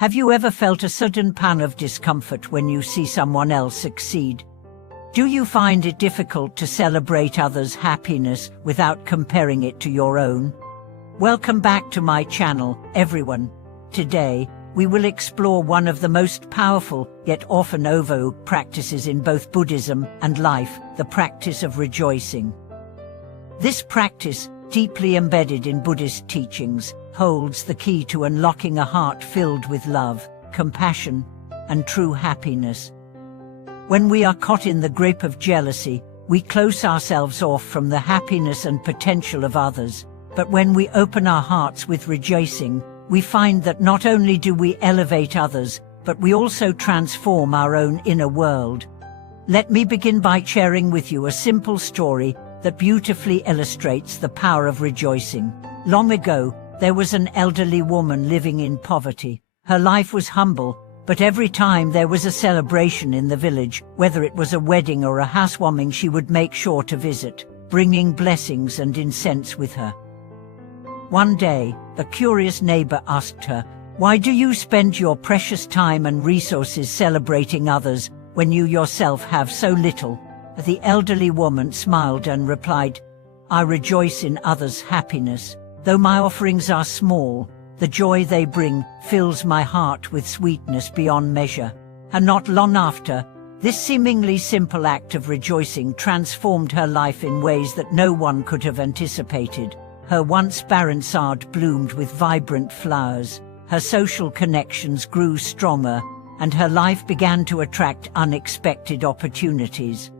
Have you ever felt a sudden pang of discomfort when you see someone else succeed? Do you find it difficult to celebrate others' happiness without comparing it to your own? Welcome back to my channel, everyone. Today, we will explore one of the most powerful, yet often overlooked practices in both Buddhism and life, the practice of rejoicing. This practice, deeply embedded in Buddhist teachings, holds the key to unlocking a heart filled with love, compassion, and true happiness. When we are caught in the grip of jealousy, we close ourselves off from the happiness and potential of others. But when we open our hearts with rejoicing, we find that not only do we elevate others, but we also transform our own inner world. Let me begin by sharing with you a simple story that beautifully illustrates the power of rejoicing. Long ago, there was an elderly woman living in poverty. Her life was humble, but every time there was a celebration in the village, whether it was a wedding or a housewarming, she would make sure to visit, bringing blessings and incense with her. One day, a curious neighbor asked her, "Why do you spend your precious time and resources celebrating others when you yourself have so little?" The elderly woman smiled and replied, "I rejoice in others' happiness. Though my offerings are small, the joy they bring fills my heart with sweetness beyond measure." And not long after, this seemingly simple act of rejoicing transformed her life in ways that no one could have anticipated. Her once barren sod bloomed with vibrant flowers, her social connections grew stronger, and her life began to attract unexpected opportunities.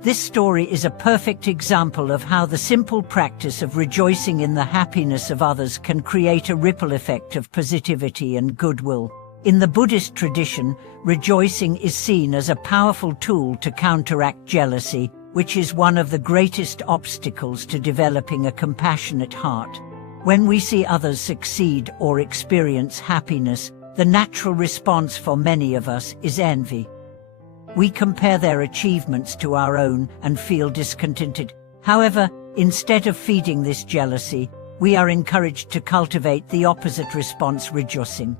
This story is a perfect example of how the simple practice of rejoicing in the happiness of others can create a ripple effect of positivity and goodwill. In the Buddhist tradition, rejoicing is seen as a powerful tool to counteract jealousy, which is one of the greatest obstacles to developing a compassionate heart. When we see others succeed or experience happiness, the natural response for many of us is envy. We compare their achievements to our own and feel discontented. However, instead of feeding this jealousy, we are encouraged to cultivate the opposite response, rejoicing.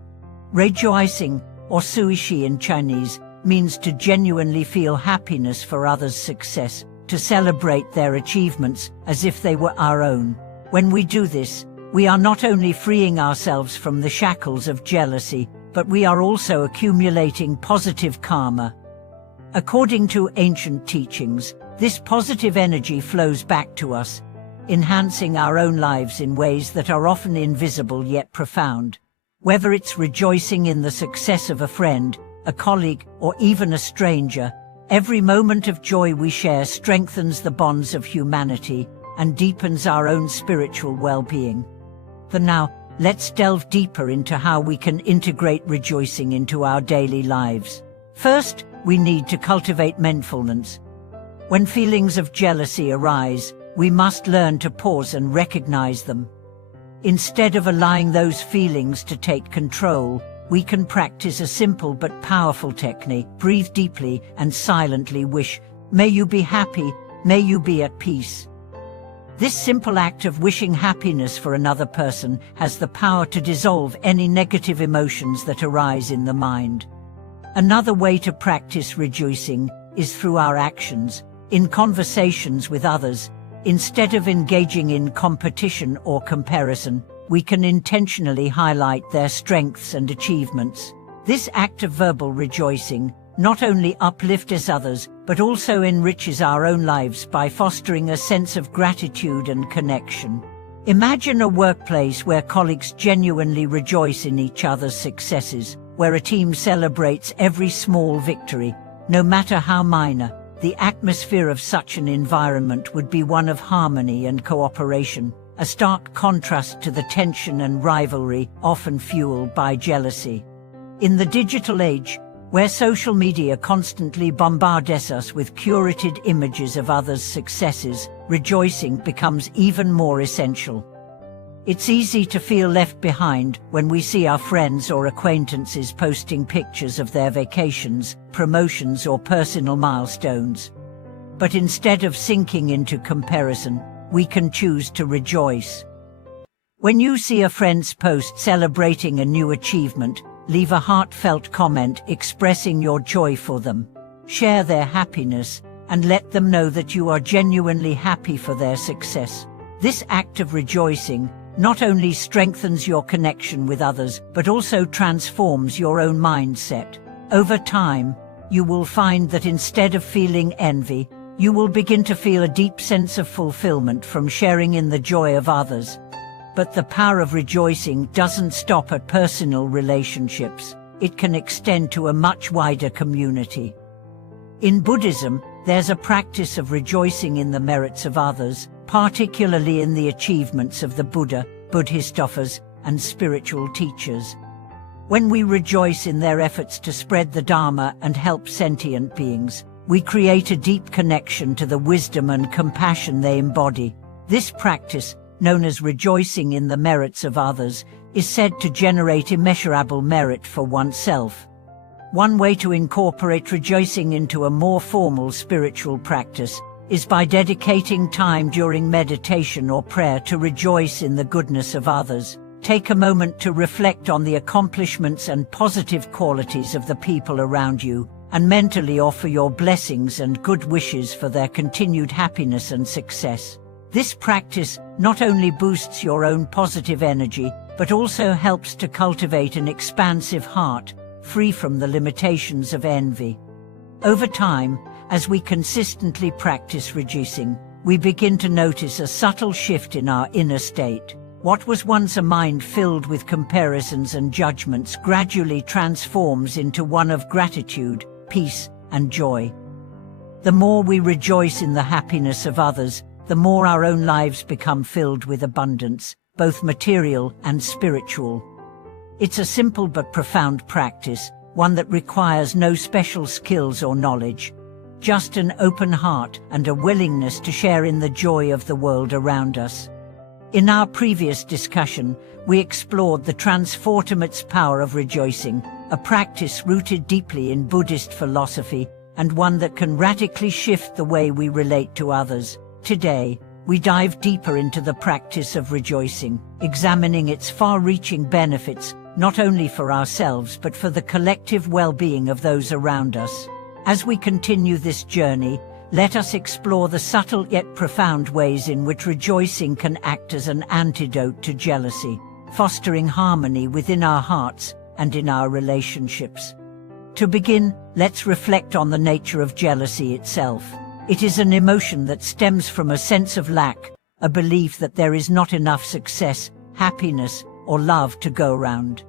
Rejoicing, or suishi in Chinese, means to genuinely feel happiness for others' success, to celebrate their achievements as if they were our own. When we do this, we are not only freeing ourselves from the shackles of jealousy, but we are also accumulating positive karma. According to ancient teachings, this positive energy flows back to us, enhancing our own lives in ways that are often invisible yet profound. Whether it's rejoicing in the success of a friend, a colleague, or even a stranger, every moment of joy we share strengthens the bonds of humanity and deepens our own spiritual well-being. For now, let's delve deeper into how we can integrate rejoicing into our daily lives. First, we need to cultivate mindfulness. When feelings of jealousy arise, we must learn to pause and recognize them. Instead of allowing those feelings to take control, we can practice a simple but powerful technique. Breathe deeply and silently wish, "May you be happy, may you be at peace." This simple act of wishing happiness for another person has the power to dissolve any negative emotions that arise in the mind. Another way to practice rejoicing is through our actions. In conversations with others, instead of engaging in competition or comparison, we can intentionally highlight their strengths and achievements. This act of verbal rejoicing not only uplifts others, but also enriches our own lives by fostering a sense of gratitude and connection. Imagine a workplace where colleagues genuinely rejoice in each other's successes, where a team celebrates every small victory, no matter how minor. The atmosphere of such an environment would be one of harmony and cooperation, a stark contrast to the tension and rivalry often fueled by jealousy. In the digital age, where social media constantly bombards us with curated images of others' successes, rejoicing becomes even more essential. It's easy to feel left behind when we see our friends or acquaintances posting pictures of their vacations, promotions, or personal milestones. But instead of sinking into comparison, we can choose to rejoice. When you see a friend's post celebrating a new achievement, leave a heartfelt comment expressing your joy for them. Share their happiness and let them know that you are genuinely happy for their success. This act of rejoicing not only strengthens your connection with others, but also transforms your own mindset. Over time, you will find that instead of feeling envy, you will begin to feel a deep sense of fulfillment from sharing in the joy of others. But the power of rejoicing doesn't stop at personal relationships. It can extend to a much wider community. In Buddhism, there's a practice of rejoicing in the merits of others, particularly in the achievements of the Buddha, Bodhisattvas, and spiritual teachers. When we rejoice in their efforts to spread the Dharma and help sentient beings, we create a deep connection to the wisdom and compassion they embody. This practice, known as rejoicing in the merits of others, is said to generate immeasurable merit for oneself. One way to incorporate rejoicing into a more formal spiritual practice is by dedicating time during meditation or prayer to rejoice in the goodness of others. Take a moment to reflect on the accomplishments and positive qualities of the people around you, and mentally offer your blessings and good wishes for their continued happiness and success. This practice not only boosts your own positive energy, but also helps to cultivate an expansive heart, free from the limitations of envy. Over time, as we consistently practice rejoicing, we begin to notice a subtle shift in our inner state. What was once a mind filled with comparisons and judgments gradually transforms into one of gratitude, peace, and joy. The more we rejoice in the happiness of others, the more our own lives become filled with abundance, both material and spiritual. It's a simple but profound practice, one that requires no special skills or knowledge, just an open heart and a willingness to share in the joy of the world around us. In our previous discussion, we explored the transformative power of rejoicing, a practice rooted deeply in Buddhist philosophy and one that can radically shift the way we relate to others. Today, we dive deeper into the practice of rejoicing, examining its far-reaching benefits, not only for ourselves but for the collective well-being of those around us. As we continue this journey, let us explore the subtle yet profound ways in which rejoicing can act as an antidote to jealousy, fostering harmony within our hearts and in our relationships. To begin, let's reflect on the nature of jealousy itself. It is an emotion that stems from a sense of lack, a belief that there is not enough success, happiness, or love to go around.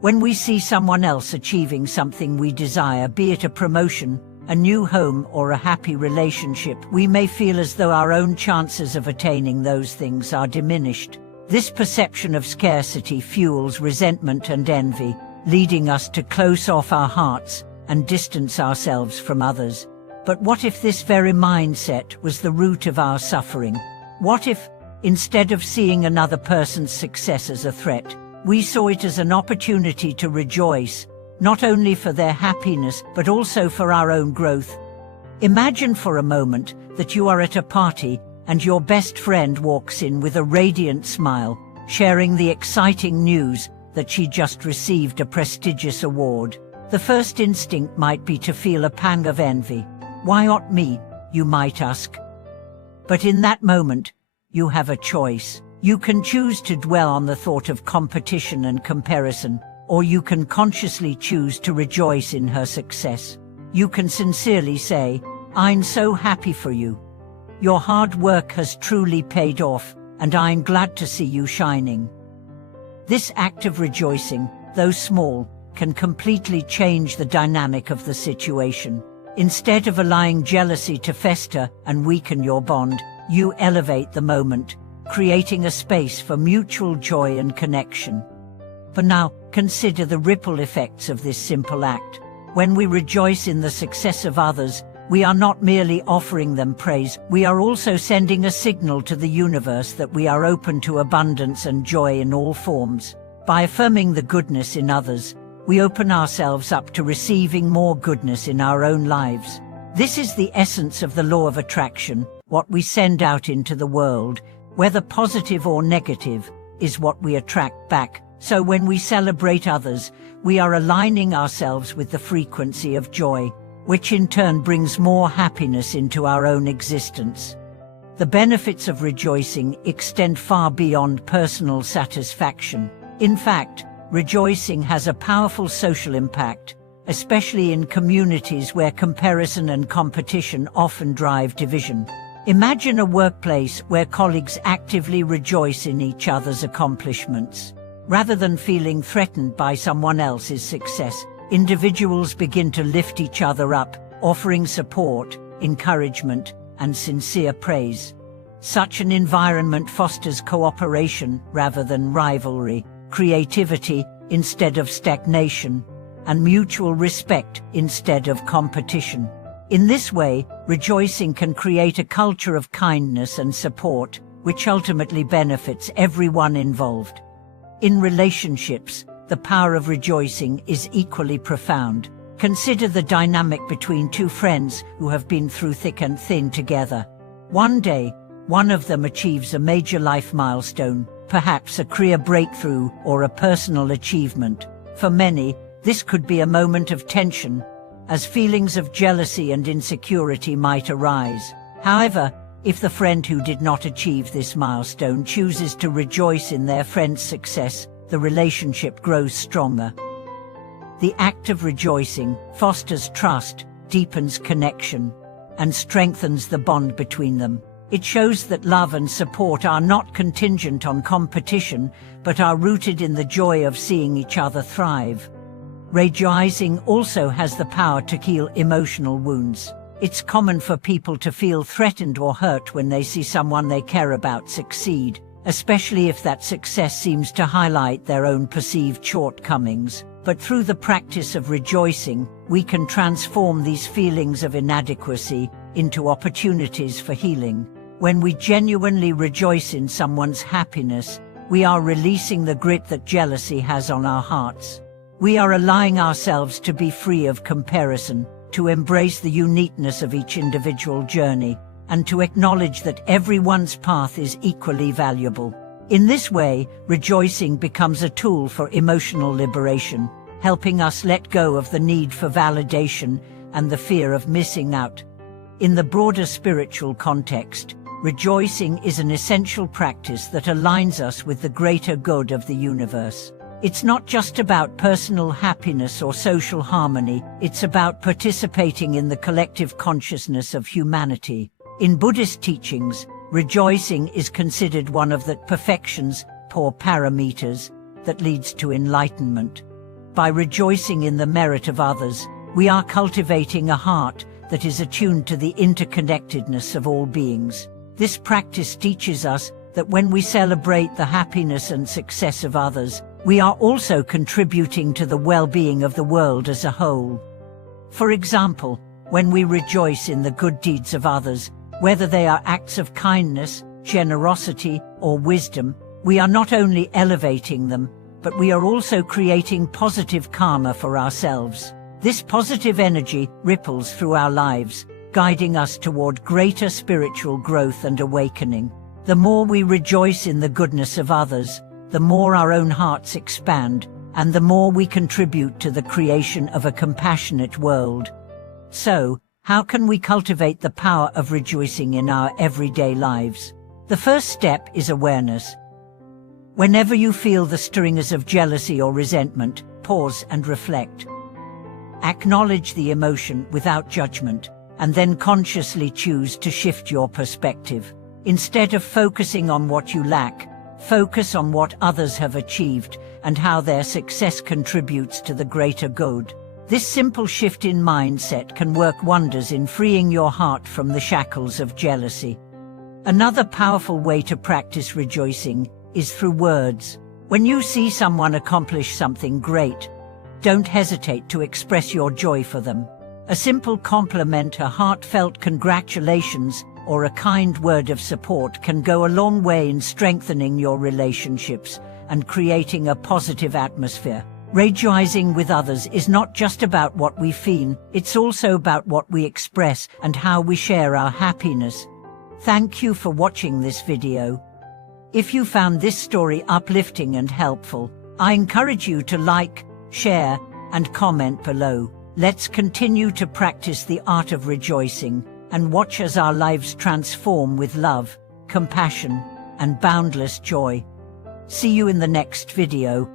When we see someone else achieving something we desire, be it a promotion, a new home, or a happy relationship, we may feel as though our own chances of attaining those things are diminished. This perception of scarcity fuels resentment and envy, leading us to close off our hearts and distance ourselves from others. But what if this very mindset was the root of our suffering? What if, instead of seeing another person's success as a threat, we saw it as an opportunity to rejoice, not only for their happiness but also for our own growth? Imagine for a moment that you are at a party and your best friend walks in with a radiant smile, sharing the exciting news that she just received a prestigious award. The first instinct might be to feel a pang of envy. Why not me, you might ask? But in that moment, you have a choice. You can choose to dwell on the thought of competition and comparison, or you can consciously choose to rejoice in her success. You can sincerely say, "I'm so happy for you. Your hard work has truly paid off, and I'm glad to see you shining." This act of rejoicing, though small, can completely change the dynamic of the situation. Instead of allowing jealousy to fester and weaken your bond, you elevate the moment, creating a space for mutual joy and connection. But now, consider the ripple effects of this simple act. When we rejoice in the success of others, we are not merely offering them praise, we are also sending a signal to the universe that we are open to abundance and joy in all forms. By affirming the goodness in others, we open ourselves up to receiving more goodness in our own lives. This is the essence of the law of attraction. What we send out into the world, whether positive or negative, is what we attract back. So when we celebrate others, we are aligning ourselves with the frequency of joy, which in turn brings more happiness into our own existence. The benefits of rejoicing extend far beyond personal satisfaction. In fact, rejoicing has a powerful social impact, especially in communities where comparison and competition often drive division. Imagine a workplace where colleagues actively rejoice in each other's accomplishments. Rather than feeling threatened by someone else's success, individuals begin to lift each other up, offering support, encouragement, and sincere praise. Such an environment fosters cooperation rather than rivalry, creativity instead of stagnation, and mutual respect instead of competition. In this way, rejoicing can create a culture of kindness and support, which ultimately benefits everyone involved. In relationships, the power of rejoicing is equally profound. Consider the dynamic between two friends who have been through thick and thin together. One day, one of them achieves a major life milestone, perhaps a career breakthrough or a personal achievement. For many, this could be a moment of tension, as feelings of jealousy and insecurity might arise. However, if the friend who did not achieve this milestone chooses to rejoice in their friend's success, the relationship grows stronger. The act of rejoicing fosters trust, deepens connection, and strengthens the bond between them. It shows that love and support are not contingent on competition, but are rooted in the joy of seeing each other thrive. Rejoicing also has the power to heal emotional wounds. It's common for people to feel threatened or hurt when they see someone they care about succeed, especially if that success seems to highlight their own perceived shortcomings. But through the practice of rejoicing, we can transform these feelings of inadequacy into opportunities for healing. When we genuinely rejoice in someone's happiness, we are releasing the grip that jealousy has on our hearts. We are allowing ourselves to be free of comparison, to embrace the uniqueness of each individual journey, and to acknowledge that everyone's path is equally valuable. In this way, rejoicing becomes a tool for emotional liberation, helping us let go of the need for validation and the fear of missing out. In the broader spiritual context, rejoicing is an essential practice that aligns us with the greater good of the universe. It's not just about personal happiness or social harmony, it's about participating in the collective consciousness of humanity. In Buddhist teachings, rejoicing is considered one of the perfections, or parameters, that leads to enlightenment. By rejoicing in the merit of others, we are cultivating a heart that is attuned to the interconnectedness of all beings. This practice teaches us that when we celebrate the happiness and success of others, we are also contributing to the well-being of the world as a whole. For example, when we rejoice in the good deeds of others, whether they are acts of kindness, generosity, or wisdom, we are not only elevating them, but we are also creating positive karma for ourselves. This positive energy ripples through our lives, guiding us toward greater spiritual growth and awakening. The more we rejoice in the goodness of others, the more our own hearts expand, and the more we contribute to the creation of a compassionate world. So, how can we cultivate the power of rejoicing in our everyday lives? The first step is awareness. Whenever you feel the stirrings of jealousy or resentment, pause and reflect. Acknowledge the emotion without judgment, and then consciously choose to shift your perspective. Instead of focusing on what you lack, focus on what others have achieved and how their success contributes to the greater good. This simple shift in mindset can work wonders in freeing your heart from the shackles of jealousy. Another powerful way to practice rejoicing is through words. When you see someone accomplish something great, don't hesitate to express your joy for them. A simple compliment, a heartfelt congratulations, or a kind word of support can go a long way in strengthening your relationships and creating a positive atmosphere. Rejoicing with others is not just about what we feel, it's also about what we express and how we share our happiness. Thank you for watching this video. If you found this story uplifting and helpful, I encourage you to like, share, and comment below. Let's continue to practice the art of rejoicing and watch as our lives transform with love, compassion, and boundless joy. See you in the next video.